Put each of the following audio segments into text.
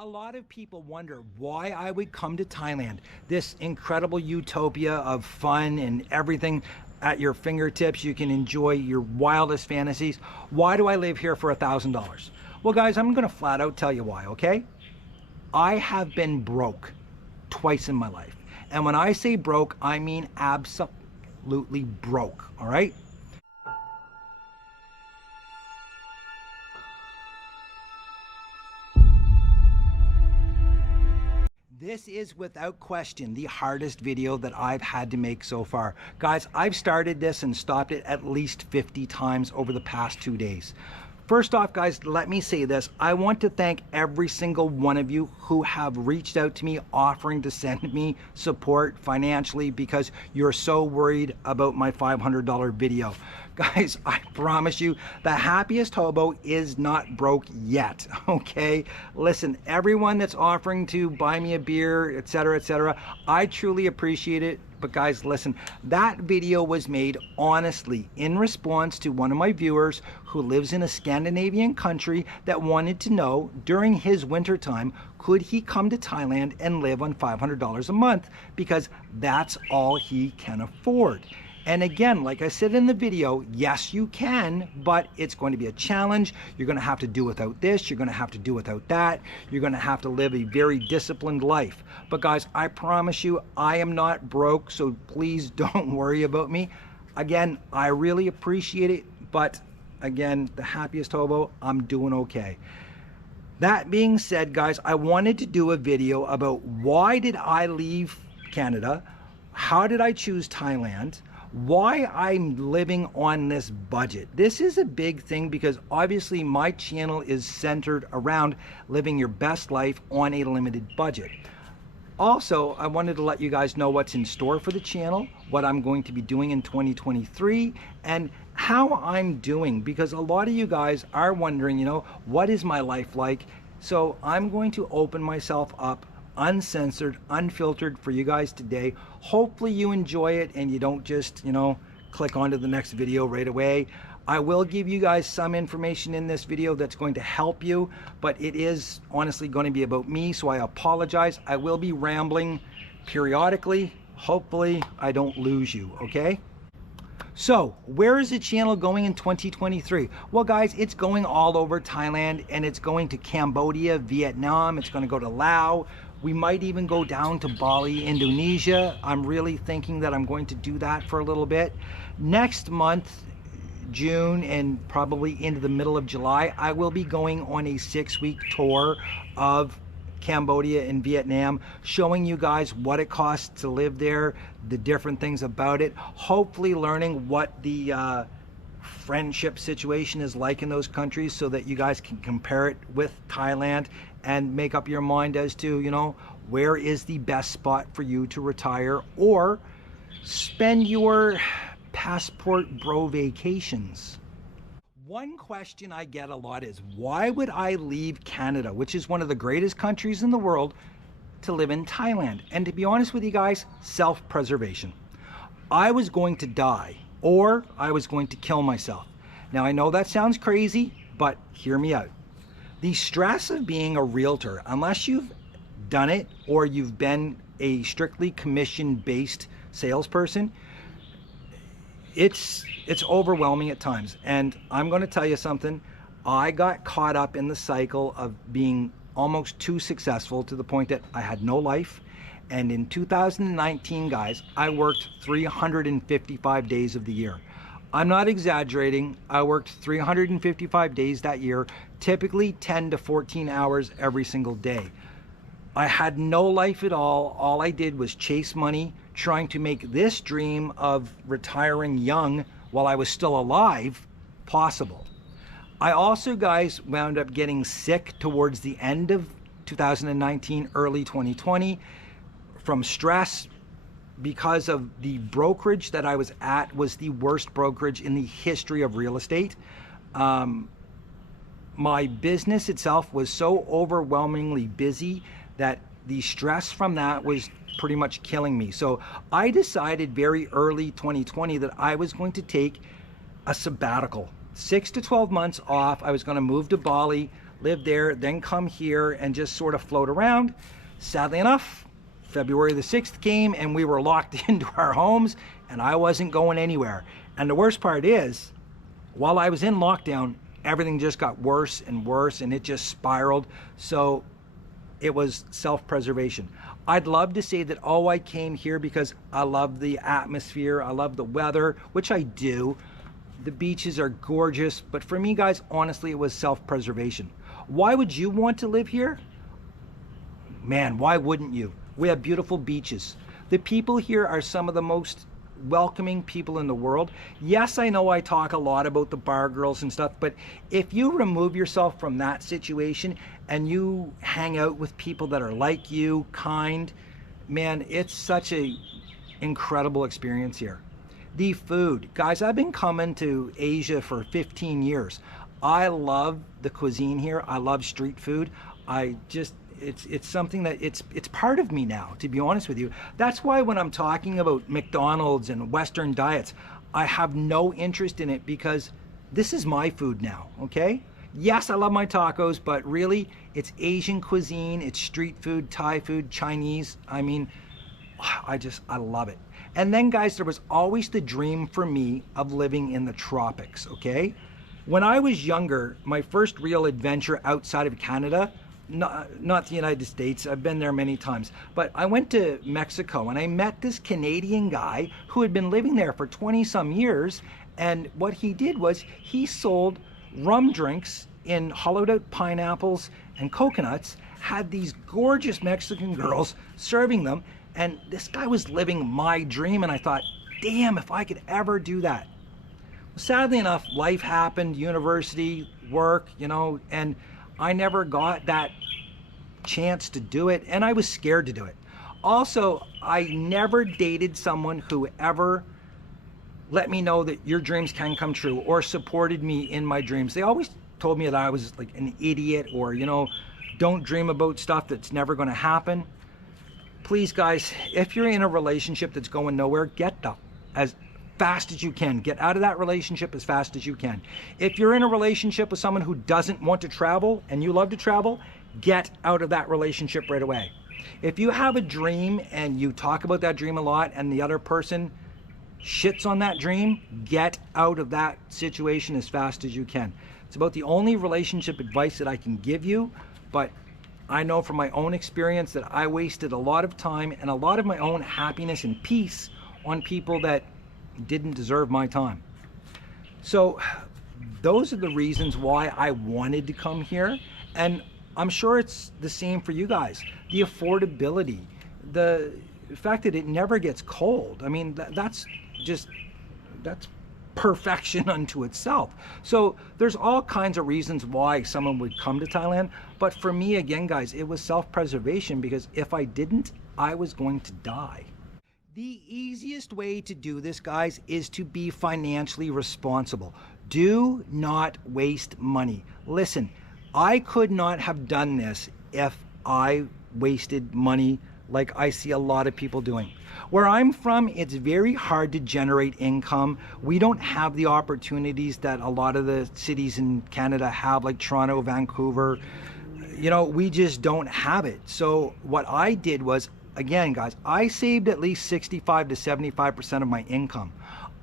A lot of people wonder why I would come to Thailand, this incredible utopia of fun and everything at your fingertips. You can enjoy your wildest fantasies. Why do I live here for $1,000? Well, guys, I'm gonna flat out tell you why, okay? I have been broke twice in my life. And when I say broke, I mean absolutely broke, all right? This is without question the hardest video that I've had to make so far. Guys, I've started this and stopped it at least 50 times over the past 2 days. First off, guys, let me say this. I want to thank every single one of you who have reached out to me offering to send me support financially because you're so worried about my $500 video. Guys, I promise you, the happiest hobo is not broke yet, okay? Listen, everyone that's offering to buy me a beer, etc., I truly appreciate it. But guys, listen, that video was made honestly in response to one of my viewers who lives in a Scandinavian country that wanted to know during his winter time, could he come to Thailand and live on $500 a month because that's all he can afford. And again, like I said in the video, yes, you can, but it's going to be a challenge. You're going to have to do without this. You're going to have to do without that. You're going to have to live a very disciplined life. But guys, I promise you, I am not broke, so please don't worry about me. Again, I really appreciate it, but again, the happiest hobo, I'm doing okay. That being said, guys, I wanted to do a video about why did I leave Canada? How did I choose Thailand? Why I'm living on this budget. This is a big thing because obviously my channel is centered around living your best life on a limited budget. Also, I wanted to let you guys know what's in store for the channel, what I'm going to be doing in 2023, and how I'm doing, because a lot of you guys are wondering, you know, what is my life like? So I'm going to open myself up uncensored, unfiltered for you guys today. Hopefully you enjoy it and you don't just, you know, click onto the next video right away. I will give you guys some information in this video that's going to help you, but it is honestly going to be about me, so I apologize. I will be rambling periodically. Hopefully I don't lose you, okay? So, where is the channel going in 2023? Well, guys, it's going all over Thailand, and it's going to Cambodia, Vietnam, it's going to go to Laos. We might even go down to Bali, Indonesia. I'm really thinking that I'm going to do that for a little bit. Next month, June, and probably into the middle of July, I will be going on a 6-week tour of Cambodia and Vietnam, showing you guys what it costs to live there, the different things about it, hopefully learning what the friendship situation is like in those countries so that you guys can compare it with Thailand and make up your mind as to, you know, where is the best spot for you to retire or spend your passport bro vacations. One question I get a lot is, why would I leave Canada, which is one of the greatest countries in the world, to live in Thailand? And to be honest with you guys, self-preservation. I was going to die, or I was going to kill myself. Now, I know that sounds crazy, but hear me out. The stress of being a realtor, unless you've done it or you've been a strictly commission-based salesperson, it's overwhelming at times. And I'm going to tell you something. I got caught up in the cycle of being almost too successful to the point that I had no life. And in 2019, guys, I worked 355 days of the year. I'm not exaggerating. I worked 355 days that year, typically 10 to 14 hours every single day. I had no life at all. All I did was chase money, trying to make this dream of retiring young while I was still alive possible. I also, guys, wound up getting sick towards the end of 2019, early 2020 from stress, because of the brokerage that I was at was the worst brokerage in the history of real estate. My business itself was so overwhelmingly busy that the stress from that was pretty much killing me. So I decided very early 2020 that I was going to take a sabbatical, 6 to 12 months off. I was going to move to Bali, live there, then come here and just sort of float around. Sadly enough, February the 6th came and we were locked into our homes and I wasn't going anywhere. And the worst part is, while I was in lockdown, everything just got worse and worse and it just spiraled. So it was self-preservation. I'd love to say that, oh, I came here because I love the atmosphere, I love the weather, which I do. The beaches are gorgeous, but for me, guys, honestly, it was self-preservation. Why would you want to live here? Man, why wouldn't you? We have beautiful beaches. The people here are some of the most welcoming people in the world. Yes, I know I talk a lot about the bar girls and stuff, but if you remove yourself from that situation and you hang out with people that are like you, kind, man, it's such a incredible experience here. The food, guys, I've been coming to Asia for 15 years. I love the cuisine here. I love street food. It's something that it's part of me now, to be honest with you. That's why when I'm talking about McDonald's and Western diets, I have no interest in it because this is my food now, okay? Yes, I love my tacos, but really it's Asian cuisine, it's street food, Thai food, Chinese. I mean, I love it. And then guys, there was always the dream for me of living in the tropics, okay? When I was younger, my first real adventure outside of Canada, not the United States, I've been there many times, but I went to Mexico and I met this Canadian guy who had been living there for 20 some years. And what he did was he sold rum drinks in hollowed out pineapples and coconuts, had these gorgeous Mexican girls serving them. And this guy was living my dream. And I thought, damn, if I could ever do that. Well, sadly enough, life happened, university, work, you know, and I never got that chance to do it, and I was scared to do it. Also, I never dated someone who ever let me know that your dreams can come true or supported me in my dreams. They always told me that I was like an idiot or, you know, don't dream about stuff that's never going to happen. Please, guys, if you're in a relationship that's going nowhere, get up as fast as you can. Get out of that relationship as fast as you can. If you're in a relationship with someone who doesn't want to travel and you love to travel, get out of that relationship right away. If you have a dream and you talk about that dream a lot and the other person shits on that dream, get out of that situation as fast as you can. It's about the only relationship advice that I can give you, but I know from my own experience that I wasted a lot of time and a lot of my own happiness and peace on people that didn't deserve my time. So those are the reasons why I wanted to come here, and I'm sure it's the same for you guys. The affordability, the fact that it never gets cold. I mean, that's perfection unto itself. So there's all kinds of reasons why someone would come to Thailand, but for me, again, guys, it was self-preservation, because if I didn't, I was going to die. The easiest way to do this, guys, is to be financially responsible. Do not waste money. Listen, I could not have done this if I wasted money like I see a lot of people doing. Where I'm from, it's very hard to generate income. We don't have the opportunities that a lot of the cities in Canada have, like Toronto, Vancouver. You know, we just don't have it. So what I did was, again, guys, I saved at least 65 to 75% of my income.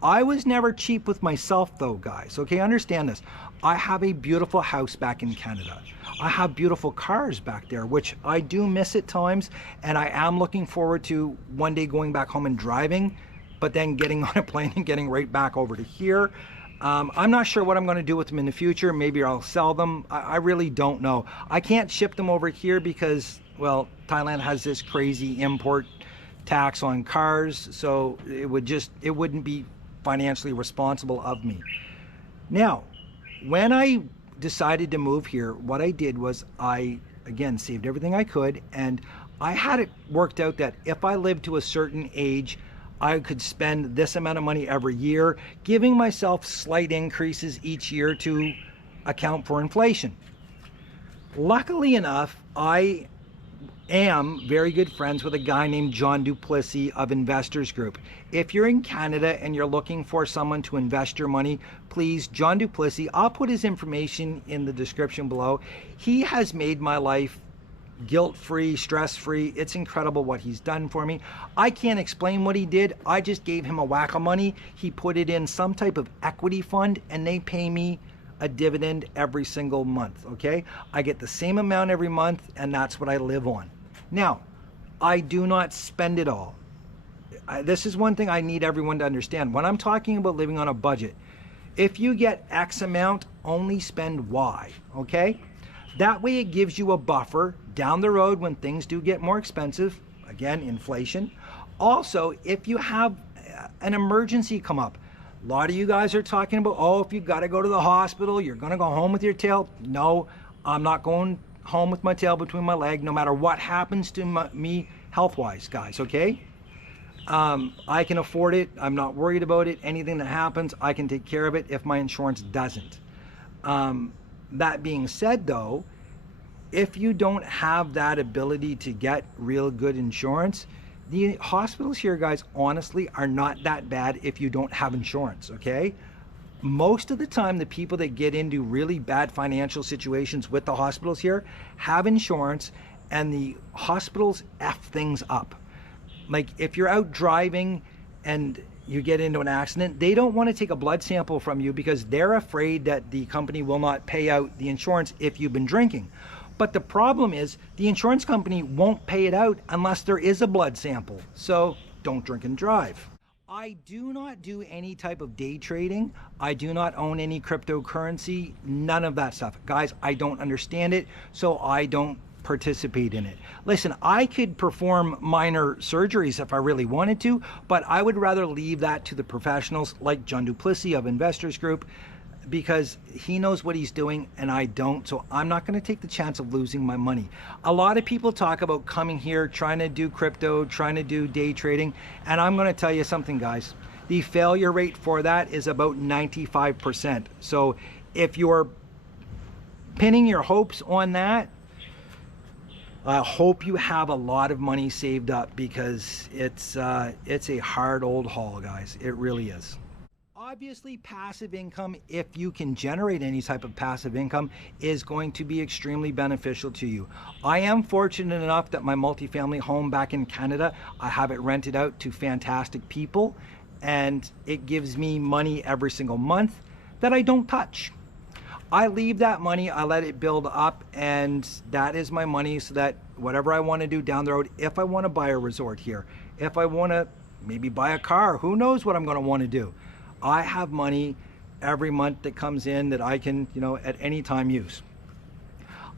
I was never cheap with myself though, guys. Okay, understand this. I have a beautiful house back in Canada. I have beautiful cars back there, which I do miss at times, and I am looking forward to one day going back home and driving, but then getting on a plane and getting right back over to here. I'm not sure what I'm going to do with them in the future. Maybe I'll sell them. I really don't know. I can't ship them over here because, well, Thailand has this crazy import tax on cars, so it wouldn't be financially responsible of me. Now, when I decided to move here, what I did was I, again, saved everything I could, and I had it worked out that if I lived to a certain age, I could spend this amount of money every year, giving myself slight increases each year to account for inflation. Luckily enough, I am very good friends with a guy named John DUPLESSIS of Investors Group. If you're in Canada and you're looking for someone to invest your money, please, John DUPLESSIS, I'll put his information in the description below. He has made my life guilt-free, stress-free. It's incredible what he's done for me. I can't explain what he did. I just gave him a whack of money. He put it in some type of equity fund and they pay me a dividend every single month, okay? I get the same amount every month and that's what I live on. Now, I do not spend it all. This is one thing I need everyone to understand. When I'm talking about living on a budget, if you get X amount, only spend Y, okay? That way it gives you a buffer down the road when things do get more expensive. Again, inflation. Also, if you have an emergency come up, a lot of you guys are talking about, oh, if you got to go to the hospital, you're going to go home with your tail. No, I'm not going home with my tail between my legs, no matter what happens to me health-wise, guys, okay? I can afford it. I'm not worried about it. Anything that happens, I can take care of it if my insurance doesn't. That being said, though, if you don't have that ability to get real good insurance, the hospitals here, guys, honestly, are not that bad if you don't have insurance, okay? Most of the time, the people that get into really bad financial situations with the hospitals here have insurance, and the hospitals F things up. Like if you're out driving and you get into an accident, they don't want to take a blood sample from you because they're afraid that the company will not pay out the insurance if you've been drinking. But the problem is the insurance company won't pay it out unless there is a blood sample. So don't drink and drive. I do not do any type of day trading. I do not own any cryptocurrency, none of that stuff. Guys, I don't understand it, so I don't participate in it. Listen, I could perform minor surgeries if I really wanted to, but I would rather leave that to the professionals like John DUPLESSIS of Investors Group, because he knows what he's doing and I don't, so I'm not going to take the chance of losing my money. A lot of people talk about coming here, trying to do crypto, trying to do day trading, and I'm going to tell you something, guys. The failure rate for that is about 95%. So if you're pinning your hopes on that, I hope you have a lot of money saved up, because it's a hard old haul, guys. It really is. Obviously, passive income, if you can generate any type of passive income, is going to be extremely beneficial to you. I am fortunate enough that my multifamily home back in Canada, I have it rented out to fantastic people, and it gives me money every single month that I don't touch. I leave that money, I let it build up, and that is my money so that whatever I want to do down the road, if I want to buy a resort here, if I want to maybe buy a car, who knows what I'm going to want to do. I have money every month that comes in that I can, at any time use.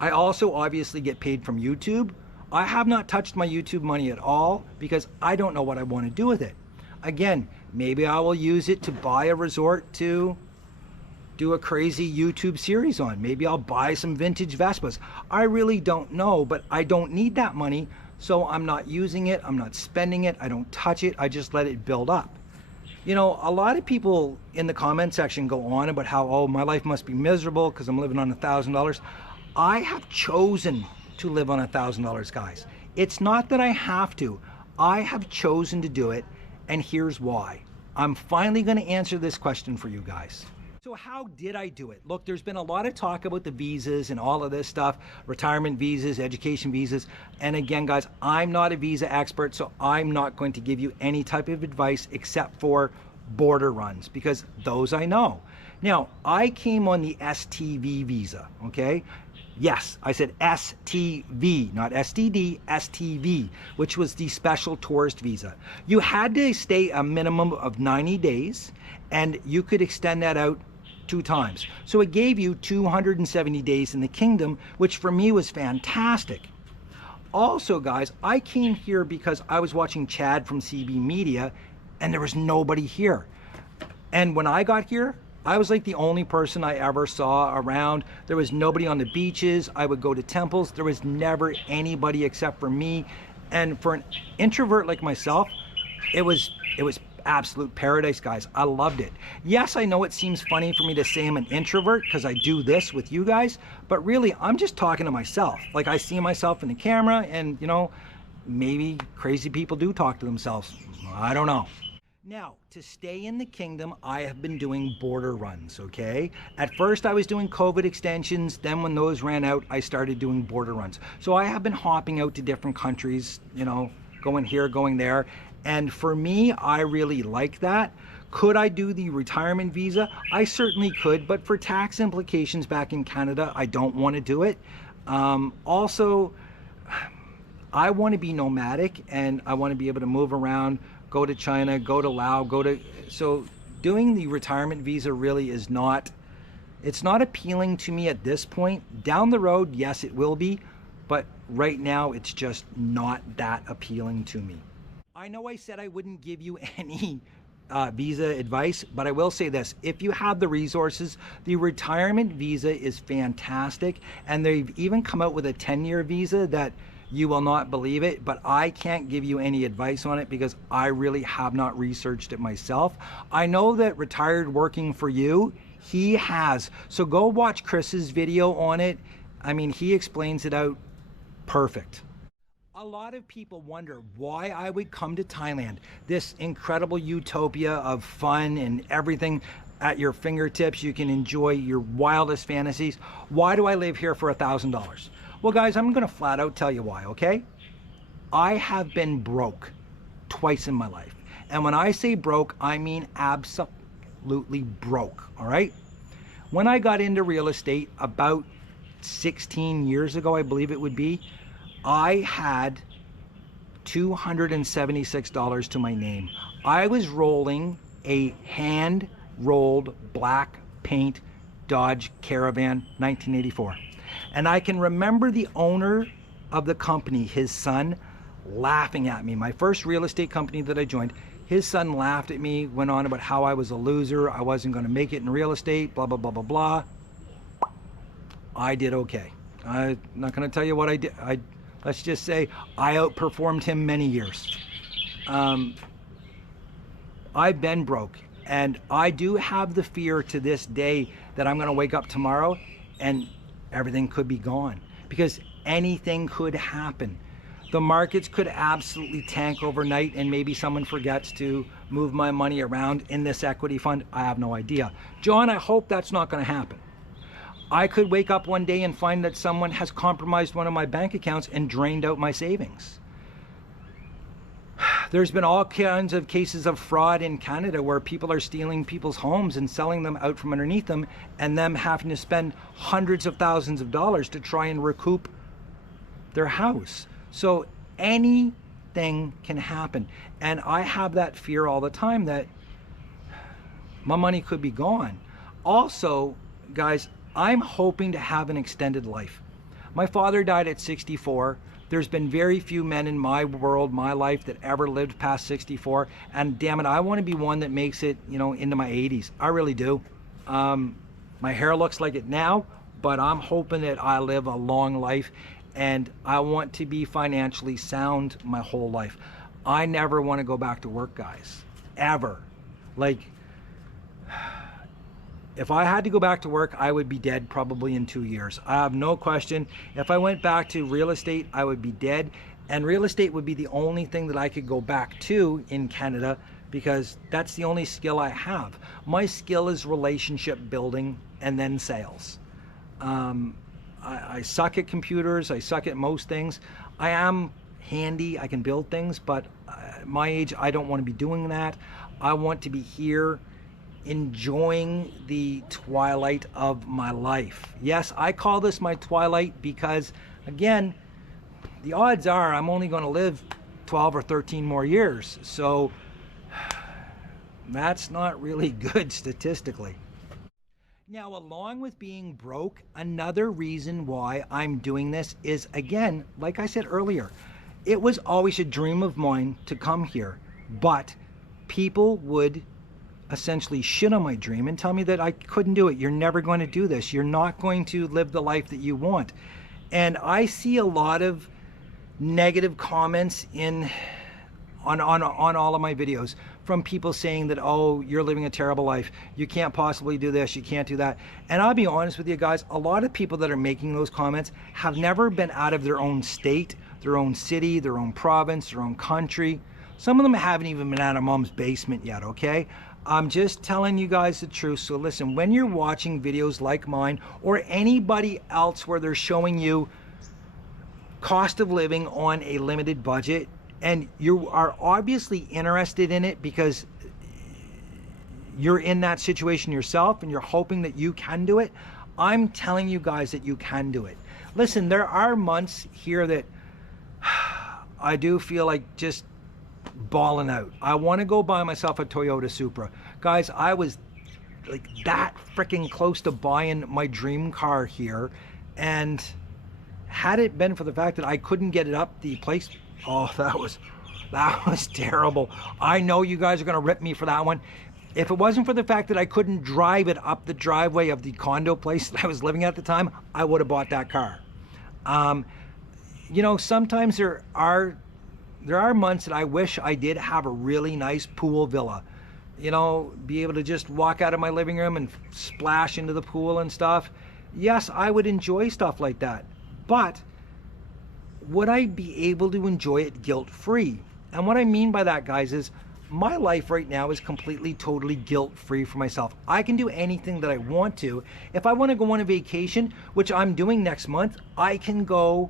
I also obviously get paid from YouTube. I have not touched my YouTube money at all because I don't know what I want to do with it. Again, maybe I will use it to buy a resort to do a crazy YouTube series on. Maybe I'll buy some vintage Vespas. I really don't know, but I don't need that money, so I'm not using it, I'm not spending it, I don't touch it, I just let it build up. A lot of people in the comment section go on about how, oh, my life must be miserable because I'm living on $1,000. I have chosen to live on $1,000, guys. It's not that I have to. I have chosen to do it, and here's why. I'm finally going to answer this question for you guys. So how did I do it? Look, there's been a lot of talk about the visas and all of this stuff, retirement visas, education visas. And again, guys, I'm not a visa expert, so I'm not going to give you any type of advice except for border runs, because those I know. Now, I came on the STV visa, okay? Yes, I said STV, not STD, STV, which was the special tourist visa. You had to stay a minimum of 90 days, and you could extend that out 2 times. So it gave you 270 days in the kingdom, which for me was fantastic. Also, guys, I came here because I was watching Chad from CB Media, and there was nobody here. And when I got here, I was like the only person I ever saw around. There was nobody on the beaches. I would go to temples. There was never anybody except for me. And for an introvert like myself, it was absolute paradise, guys. I loved it. Yes, I know it seems funny for me to say I'm an introvert because I do this with you guys, but really I'm just talking to myself. Like, I see myself in the camera, and you know, maybe crazy people do talk to themselves. I don't know. Now, to stay in the kingdom, I have been doing border runs, okay? At first I was doing COVID extensions, then when those ran out, I started doing border runs. So I have been hopping out to different countries, you know, going here, going there. And for me, I really like that. Could I do the retirement visa? I certainly could, but for tax implications back in Canada, I don't want to do it. Also, I want to be nomadic, and I want to be able to move around, go to China, go to Laos, so doing the retirement visa really is not, it's not appealing to me at this point. Down the road, yes, it will be, but right now it's just not that appealing to me. I know I said I wouldn't give you any visa advice, but I will say this: if you have the resources, the retirement visa is fantastic, and they've even come out with a 10-year visa that you will not believe it, but I can't give you any advice on it because I really have not researched it myself. I know that Retired Working for You, he has. So go watch Chris's video on it. I mean, he explains it out perfect. A lot of people wonder why I would come to Thailand, this incredible utopia of fun and everything at your fingertips. You can enjoy your wildest fantasies. Why do I live here for $1,000? Well, guys, I'm gonna flat out tell you why, okay? I have been broke twice in my life. And when I say broke, I mean absolutely broke, all right? When I got into real estate about 16 years ago, I believe it would be, I had $276 to my name. I was rolling a hand-rolled black paint Dodge Caravan 1984. And I can remember the owner of the company, his son, laughing at me. My first real estate company that I joined, his son laughed at me, went on about how I was a loser, I wasn't going to make it in real estate, blah, blah, blah, blah, blah. I did okay. I'm not going to tell you what I did. Let's just say I outperformed him many years. I've been broke, and I do have the fear to this day that I'm going to wake up tomorrow and everything could be gone, because anything could happen. The markets could absolutely tank overnight, and maybe someone forgets to move my money around in this equity fund. I have no idea. John, I hope that's not going to happen. I could wake up one day and find that someone has compromised one of my bank accounts and drained out my savings. There's been all kinds of cases of fraud in Canada where people are stealing people's homes and selling them out from underneath them, and them having to spend hundreds of thousands of dollars to try and recoup their house. So anything can happen. And I have that fear all the time that my money could be gone. Also, guys, I'm hoping to have an extended life. My father died at 64. There's been very few men in my world, my life, that ever lived past 64. And damn it, I want to be one that makes it, you know, into my 80s. I really do. My hair looks like it now, but I'm hoping that I live a long life, and I want to be financially sound my whole life. I never want to go back to work, guys, ever. Like, if I had to go back to work, I would be dead probably in 2 years. I have no question. If I went back to real estate, I would be dead. And real estate would be the only thing that I could go back to in Canada, because that's the only skill I have. My skill is relationship building and then sales. I suck at computers. I suck at most things. I am handy. I can build things, but at my age, I don't want to be doing that. I want to be here enjoying the twilight of my life. Yes, I call this my twilight because, again, the odds are I'm only going to live 12 or 13 more years. So that's not really good statistically. Now, along with being broke, another reason why I'm doing this is, again, like I said earlier, it was always a dream of mine to come here, but people would essentially shit on my dream and tell me that I couldn't do it. You're never going to do this. You're not going to live the life that you want. And I see a lot of negative comments on all of my videos from people saying that, oh, you're living a terrible life, you can't possibly do this, you can't do that. And I'll be honest with you guys, a lot of people that are making those comments have never been out of their own state, their own city, their own province, their own country. Some of them haven't even been out of mom's basement yet, okay? I'm just telling you guys the truth. So listen, when you're watching videos like mine or anybody else where they're showing you cost of living on a limited budget, and you are obviously interested in it because you're in that situation yourself and you're hoping that you can do it, I'm telling you guys that you can do it. Listen, there are months here that I do feel like just balling out. I want to go buy myself a Toyota Supra. Guys, I was like that freaking close to buying my dream car here, and had it been for the fact that I couldn't get it up the place, oh, that was terrible. I know you guys are gonna rip me for that one. If it wasn't for the fact that I couldn't drive it up the driveway of the condo place that I was living at the time, I would have bought that car. You know, sometimes there are months that I wish I did have a really nice pool villa. You know, be able to just walk out of my living room and splash into the pool and stuff. Yes, I would enjoy stuff like that. But would I be able to enjoy it guilt-free? And what I mean by that, guys, is my life right now is completely, totally guilt-free for myself. I can do anything that I want to. If I want to go on a vacation, which I'm doing next month, I can go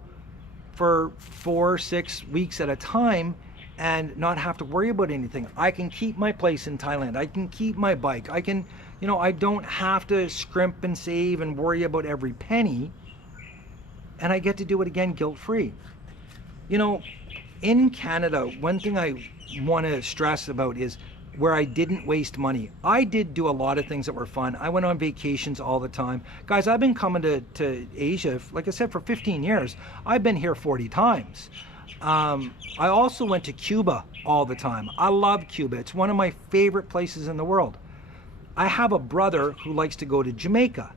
for 4 or 6 weeks at a time and not have to worry about anything. I can keep my place in Thailand. I can keep my bike. I can, you know, I don't have to scrimp and save and worry about every penny. And I get to do it again guilt-free. You know, in Canada, one thing I want to stress about is where I didn't waste money. I did do a lot of things that were fun. I went on vacations all the time. Guys, I've been coming to Asia, like I said, for 15 years. I've been here 40 times. I also went to Cuba all the time. I love Cuba. It's one of my favorite places in the world. I have a brother who likes to go to Jamaica.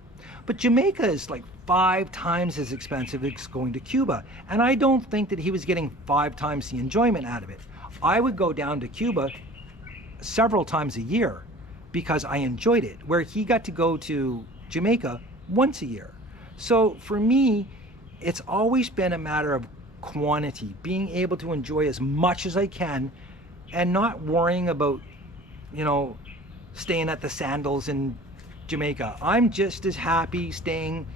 But Jamaica is like 5 times as expensive as going to Cuba. And I don't think that he was getting 5 times the enjoyment out of it. I would go down to Cuba several times a year because I enjoyed it, where he got to go to Jamaica once a year. So for me, it's always been a matter of quantity, being able to enjoy as much as I can and not worrying about, you know, staying at the Sandals in Jamaica. I'm just as happy staying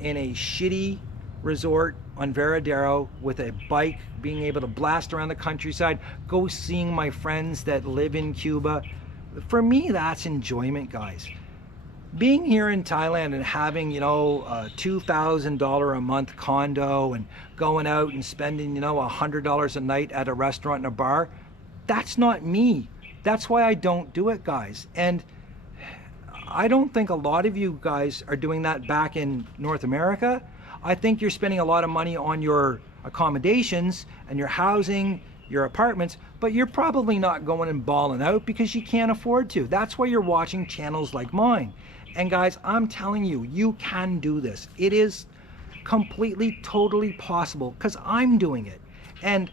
in a shitty resort on Veradero with a bike, being able to blast around the countryside, go seeing my friends that live in Cuba. For me, that's enjoyment, guys. Being here in Thailand and having, you know, a $2,000 a month condo and going out and spending, you know, $100 a night at a restaurant and a bar, that's not me. That's why I don't do it, guys. And I don't think a lot of you guys are doing that back in North America. I think you're spending a lot of money on your accommodations and your housing, your apartments, but you're probably not going and balling out because you can't afford to. That's why you're watching channels like mine. And guys, I'm telling you, you can do this. It is completely, totally possible because I'm doing it. And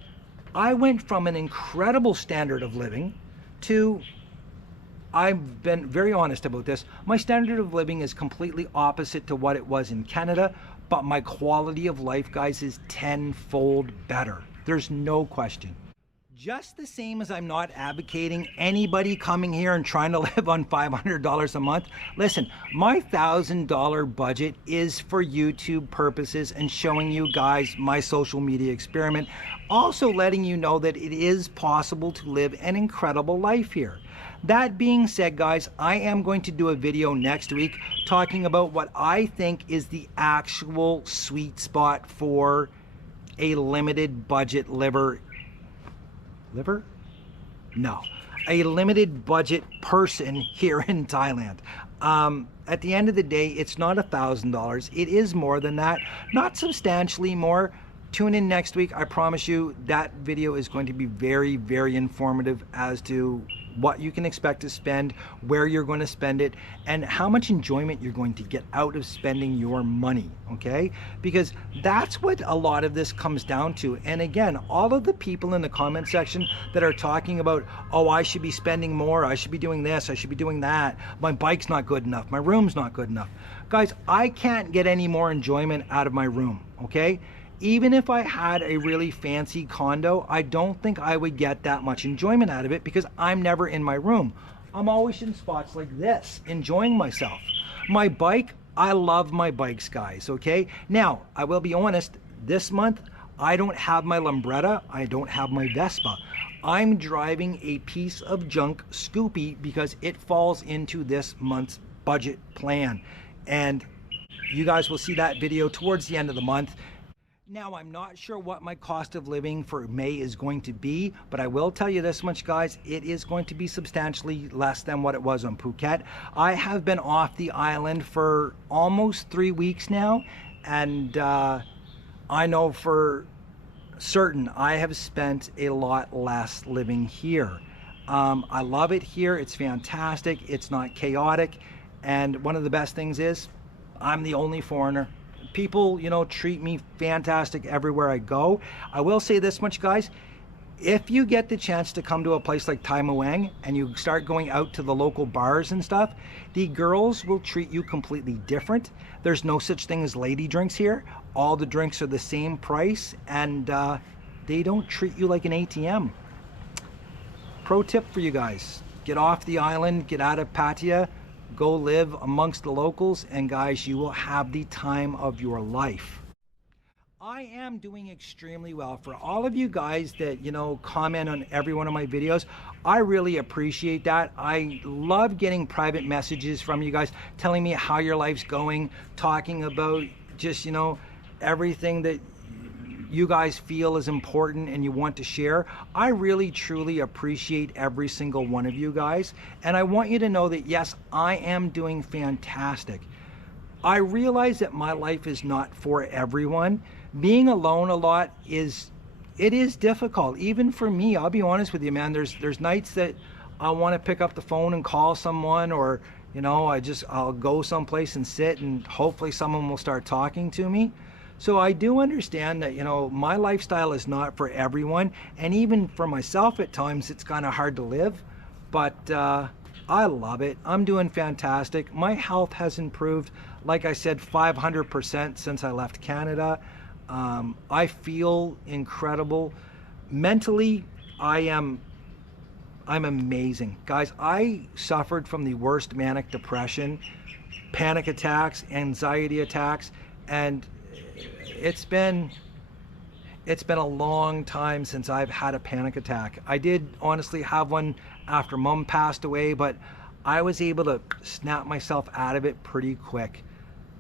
I went from an incredible standard of living to, I've been very honest about this, my standard of living is completely opposite to what it was in Canada, but my quality of life, guys, is 10-fold better. There's no question. Just the same as I'm not advocating anybody coming here and trying to live on $500 a month. Listen, my $1,000 budget is for YouTube purposes and showing you guys my social media experiment. Also letting you know that it is possible to live an incredible life here. That being said, guys, I am going to do a video next week talking about what I think is the actual sweet spot for a limited budget a limited budget person here in Thailand. At the end of the day, it's not $1,000. It is more than that, not substantially more, Tune in next week. I promise you that video is going to be very, very informative as to what you can expect to spend, where you're going to spend it, and how much enjoyment you're going to get out of spending your money, okay? Because that's what a lot of this comes down to. And again, all of the people in the comment section that are talking about, oh, I should be spending more, I should be doing this, I should be doing that, my bike's not good enough, my room's not good enough. Guys, I can't get any more enjoyment out of my room, okay? Even if I had a really fancy condo, I don't think I would get that much enjoyment out of it because I'm never in my room. I'm always in spots like this, enjoying myself. My bike, I love my bikes, guys, okay? Now, I will be honest, this month, I don't have my Lambretta, I don't have my Vespa. I'm driving a piece of junk Scoopy because it falls into this month's budget plan. And you guys will see that video towards the end of the month. Now, I'm not sure what my cost of living for May is going to be, but I will tell you this much, guys, it is going to be substantially less than what it was on Phuket. I have been off the island for almost 3 weeks now, and I know for certain I have spent a lot less living here. I love it here. It's fantastic. It's not chaotic. And one of the best things is I'm the only foreigner. People, you know, treat me fantastic everywhere I go. I will say this much, guys. If you get the chance to come to a place like Thai Muang and you start going out to the local bars and stuff, the girls will treat you completely different. There's no such thing as lady drinks here. All the drinks are the same price, and they don't treat you like an ATM. Pro tip for you guys. Get off the island, get out of Pattaya, go live amongst the locals, and guys, you will have the time of your life. I am doing extremely well. For all of you guys that, you know, comment on every one of my videos, I really appreciate that. I love getting private messages from you guys telling me how your life's going, talking about just, you know, everything that you guys feel is important and you want to share. I really truly appreciate every single one of you guys, and I want you to know that yes, I am doing fantastic. I realize that my life is not for everyone. Being alone a lot is difficult, even for me. I'll be honest with you, man. There's nights that I want to pick up the phone and call someone, or you know, I'll go someplace and sit and hopefully someone will start talking to me. So I do understand that, you know, my lifestyle is not for everyone, and even for myself at times it's kind of hard to live, but I love it. I'm doing fantastic. My health has improved, like I said, 500% since I left Canada. I feel incredible. Mentally, I'm amazing. Guys, I suffered from the worst manic depression, panic attacks, anxiety attacks, and it's been a long time since I've had a panic attack. I did honestly have one after Mom passed away, but I was able to snap myself out of it pretty quick.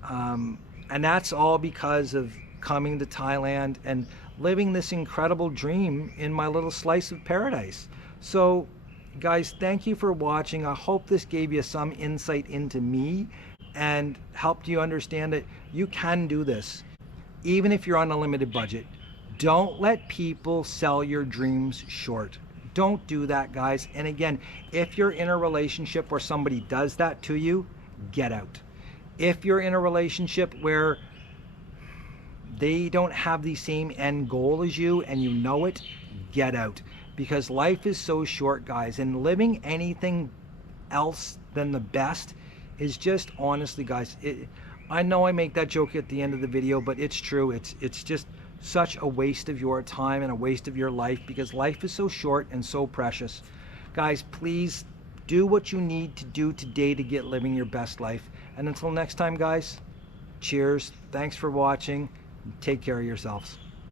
And that's all because of coming to Thailand and living this incredible dream in my little slice of paradise. So guys, thank you for watching. I hope this gave you some insight into me and helped you understand that you can do this. Even if you're on a limited budget, don't let people sell your dreams short. Don't do that, guys. And again, if you're in a relationship where somebody does that to you, get out. If you're in a relationship where they don't have the same end goal as you and you know it, get out. Because life is so short, guys, and living anything else than the best is just, honestly, guys, I know I make that joke at the end of the video, but it's true. It's just such a waste of your time and a waste of your life, because life is so short and so precious. Guys, please do what you need to do today to get living your best life. And until next time, guys, cheers. Thanks for watching. Take care of yourselves.